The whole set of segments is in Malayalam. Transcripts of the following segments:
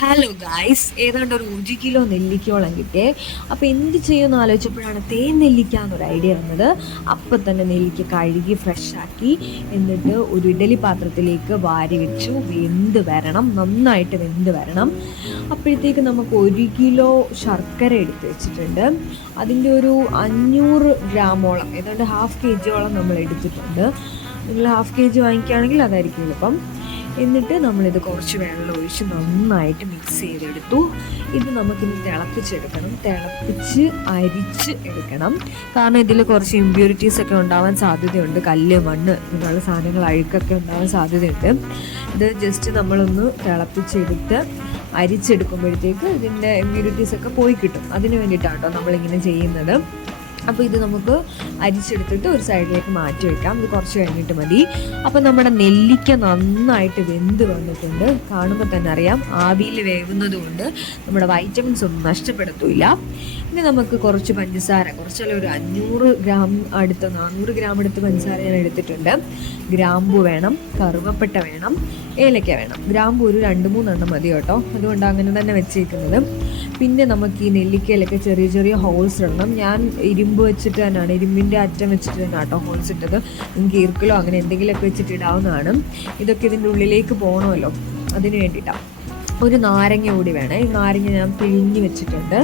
ഹലോ ഗായ്സ് ഏതാണ്ട് ഒരു ഒരു കിലോ നെല്ലിക്കോളം കിട്ടിയേ അപ്പോൾ എന്ത് ചെയ്യുമെന്ന് ആലോചിച്ചപ്പോഴാണ് തേൻ നെല്ലിക്ക എന്നൊരു ഐഡിയ വന്നത്. അപ്പം തന്നെ നെല്ലിക്ക കഴുകി ഫ്രഷാക്കി എന്നിട്ട് ഒരു ഇഡലി പാത്രത്തിലേക്ക് വാരി വെച്ചു. വെന്ത് വരണം. നന്നായിട്ട് വെന്ത് വരണം. അപ്പോഴത്തേക്ക് നമുക്ക് ഒരു കിലോ ശർക്കര എടുത്ത് വെച്ചിട്ടുണ്ട്. അതിന്റെ ഒരു അഞ്ഞൂറ് ഗ്രാമോളം ഏതാണ്ട് ഹാഫ് കെ ജിയോളം നമ്മൾ എടുത്തിട്ടുണ്ട്. നിങ്ങൾ ഹാഫ് കെ ജി വാങ്ങിക്കുകയാണെങ്കിൽ അതായിരിക്കും എളുപ്പം. എന്നിട്ട് നമ്മളിത് കുറച്ച് വെള്ളം ഒഴിച്ച് നന്നായിട്ട് മിക്സ് ചെയ്തെടുത്തു. ഇത് നമുക്കിനി തിളപ്പിച്ചെടുക്കണം. തിളപ്പിച്ച് അരിച്ച് എടുക്കണം. കാരണം ഇതിൽ കുറച്ച് ഇമ്പ്യൂരിറ്റീസ് ഒക്കെ ഉണ്ടാവാൻ സാധ്യതയുണ്ട്. കല്ല് മണ്ണ് ഇങ്ങനെയുള്ള സാധനങ്ങൾ അഴുക്കൊക്കെ ഉണ്ടാവാൻ സാധ്യതയുണ്ട്. ഇത് ജസ്റ്റ് നമ്മളൊന്ന് തിളപ്പിച്ചെടുത്ത് അരിച്ചെടുക്കുമ്പോഴത്തേക്ക് ഇതിന്റെ ഇമ്പ്യൂരിറ്റീസ് ഒക്കെ പോയി കിട്ടും. അതിന് വേണ്ടിയിട്ടാണ് കേട്ടോ നമ്മളിങ്ങനെ ചെയ്യുന്നത്. അപ്പോൾ ഇത് നമുക്ക് അരിച്ചെടുത്തിട്ട് ഒരു സൈഡിലേക്ക് മാറ്റി വെക്കാം. ഇത് കുറച്ച് കഴിഞ്ഞിട്ട് മതി. അപ്പോൾ നമ്മുടെ നെല്ലിക്ക നന്നായിട്ട് വെന്ത് വന്നിട്ടുണ്ട്. കാണുമ്പോൾ തന്നെ അറിയാം ആവിയിൽ വേവുന്നത് കൊണ്ട് നമ്മുടെ വൈറ്റമിൻസ് ഒന്നും നഷ്ടപ്പെടുത്തില്ല ഇനി നമുക്ക് കുറച്ച് പഞ്ചസാര കുറച്ചല്ല ഒരു അഞ്ഞൂറ് ഗ്രാം അടുത്ത് നാനൂറ് ഗ്രാം അടുത്ത് പഞ്ചസാര ഞാൻ എടുത്തിട്ടുണ്ട്. ഗ്രാമ്പു വേണം കറുവപ്പട്ട വേണം ഏലക്ക വേണം. ഗ്രാമ്പു ഒരു രണ്ട് മൂന്നെണ്ണം മതി കേട്ടോ. അതുകൊണ്ട് അങ്ങനെ തന്നെ വെച്ചേക്കുന്നത്. പിന്നെ നമുക്ക് ഈ നെല്ലിക്കയിലൊക്കെ ചെറിയ ചെറിയ ഹോൾസ് ഇടണം. ഞാൻ ഇരുമ്പ് വെച്ചിട്ട് തന്നെയാണ്. ഇരുമ്പിന്റെ അറ്റം വെച്ചിട്ട് തന്നെ കേട്ടോ ഹോൾസ് ഇട്ടത്. ഈർക്കിലോ അങ്ങനെ എന്തെങ്കിലുമൊക്കെ വെച്ചിട്ട് ഇടാവുന്നതാണ്. ഇതൊക്കെ ഇതിന്റെ ഉള്ളിലേക്ക് പോകണമല്ലോ അതിന് വേണ്ടിയിട്ടാണ് ഒരു നാരങ്ങ കൂടി വേണേ. ഈ നാരങ്ങ ഞാൻ പിഴിഞ്ഞ് വെച്ചിട്ടുണ്ട്.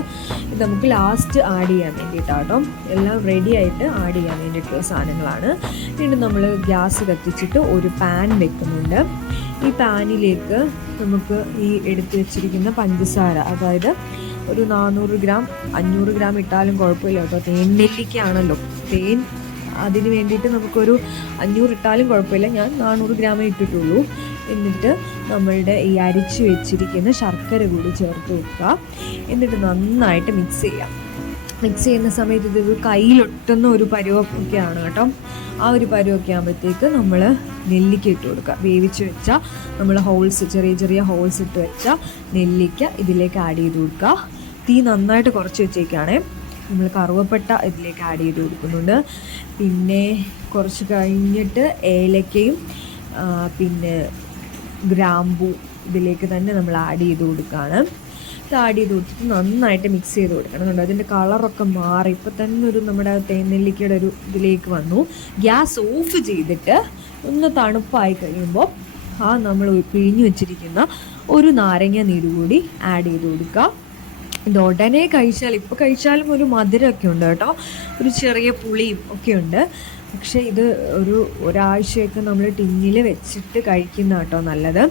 ഇത് നമുക്ക് ലാസ്റ്റ് ആഡ് ചെയ്യാൻ വേണ്ടിയിട്ടാട്ടോ എല്ലാം റെഡി ആയിട്ട് ആഡ് ചെയ്യാൻ വേണ്ടിയിട്ടുള്ള സാധനങ്ങളാണ്. വീണ്ടും നമ്മൾ ഗ്യാസ് കത്തിച്ചിട്ട് ഒരു പാൻ വെക്കുന്നുണ്ട്. ഈ പാനിലേക്ക് നമുക്ക് ഈ എടുത്തു വെച്ചിരിക്കുന്ന പഞ്ചസാര അതായത് ഒരു നാനൂറ് ഗ്രാം അഞ്ഞൂറ് ഗ്രാം ഇട്ടാലും കുഴപ്പമില്ല കേട്ടോ. തേൻ നെല്ലിക്കയാണല്ലോ. തേൻ അതിന് വേണ്ടിയിട്ട് നമുക്കൊരു അഞ്ഞൂറ് ഇട്ടാലും കുഴപ്പമില്ല. ഞാൻ നാനൂറ് ഗ്രാമേ ഇട്ടിട്ടുള്ളൂ. എന്നിട്ട് നമ്മളുടെ ഈ അരിച്ചു വെച്ചിരിക്കുന്ന ശർക്കര കൂടി ചേർത്ത് വെക്കുക. എന്നിട്ട് നന്നായിട്ട് മിക്സ് ചെയ്യാം. മിക്സ് ചെയ്യുന്ന സമയത്ത് ഇത് കയ്യിലൊട്ടുന്ന ഒരു പരുവൊക്കെയാണ് കേട്ടോ. ആ ഒരു പരുവൊക്കെ ആകുമ്പോഴത്തേക്ക് നമ്മൾ നെല്ലിക്ക ഇട്ട് കൊടുക്കുക. വേവിച്ച് വെച്ച നമ്മൾ ഹോൾസ് ചെറിയ ചെറിയ ഹോൾസ് ഇട്ട് വെച്ച നെല്ലിക്ക ഇതിലേക്ക് ആഡ് ചെയ്ത് കൊടുക്കുക. തീ നന്നായിട്ട് കുറച്ച് വെച്ചേക്കാണേ. നമ്മൾ കറുവപ്പട്ട ഇതിലേക്ക് ആഡ് ചെയ്ത് കൊടുക്കുന്നുണ്ട്. പിന്നെ കുറച്ച് കഴിഞ്ഞിട്ട് ഏലക്കയും പിന്നെ ഗ്രാമ്പു ഇതിലേക്ക് തന്നെ നമ്മൾ ആഡ് ചെയ്ത് കൊടുക്കുകയാണ്. ആഡ് ചെയ്ത് കൊടുത്തിട്ട് നന്നായിട്ട് മിക്സ് ചെയ്ത് കൊടുക്കണം. കണ്ടോ? അതിന്റെ കളറൊക്കെ മാറി. ഇപ്പോൾ തന്നെ ഒരു നമ്മുടെ തേനെല്ലിക്കയുടെ ഒരു ഇതിലേക്ക് വന്നു. ഗ്യാസ് ഓഫ് ചെയ്തിട്ട് ഒന്ന് തണുപ്പായി കഴിയുമ്പോൾ ആ നമ്മൾ പിഴിഞ്ഞു വെച്ചിരിക്കുന്ന ഒരു നാരങ്ങ നീര് കൂടി ആഡ് ചെയ്ത് കൊടുക്കുക ഇത് ഉടനെ കഴിച്ചാൽ ഇപ്പോൾ കഴിച്ചാലും ഒരു മധുരമൊക്കെ ഉണ്ട് കേട്ടോ. ഒരു ചെറിയ പുളിയും ഒക്കെ ഉണ്ട്. പക്ഷേ ഇത് ഒരു ഒരാഴ്ചയൊക്കെ നമ്മൾ ടിന്നിൽ വെച്ചിട്ട് കഴിക്കുന്ന കേട്ടോ നല്ലത്.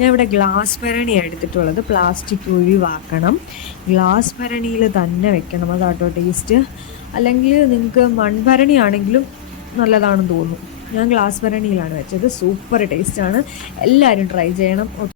ഞാൻ ഇവിടെ ഗ്ലാസ് ഭരണിയാണ് എടുത്തിട്ടുള്ളത്. പ്ലാസ്റ്റിക് ഒഴിവാക്കണം. ഗ്ലാസ് ഭരണിയിൽ തന്നെ വെക്കണം. അതാട്ടോ ടേസ്റ്റ്. അല്ലെങ്കിൽ നിങ്ങൾക്ക് മൺഭരണി ആണെങ്കിലും നല്ലതാണെന്ന് തോന്നുന്നു. ഞാൻ ഗ്ലാസ് ഭരണിയിലാണ് വെച്ചത്. സൂപ്പർ ടേസ്റ്റാണ്. എല്ലാവരും ട്രൈ ചെയ്യണം.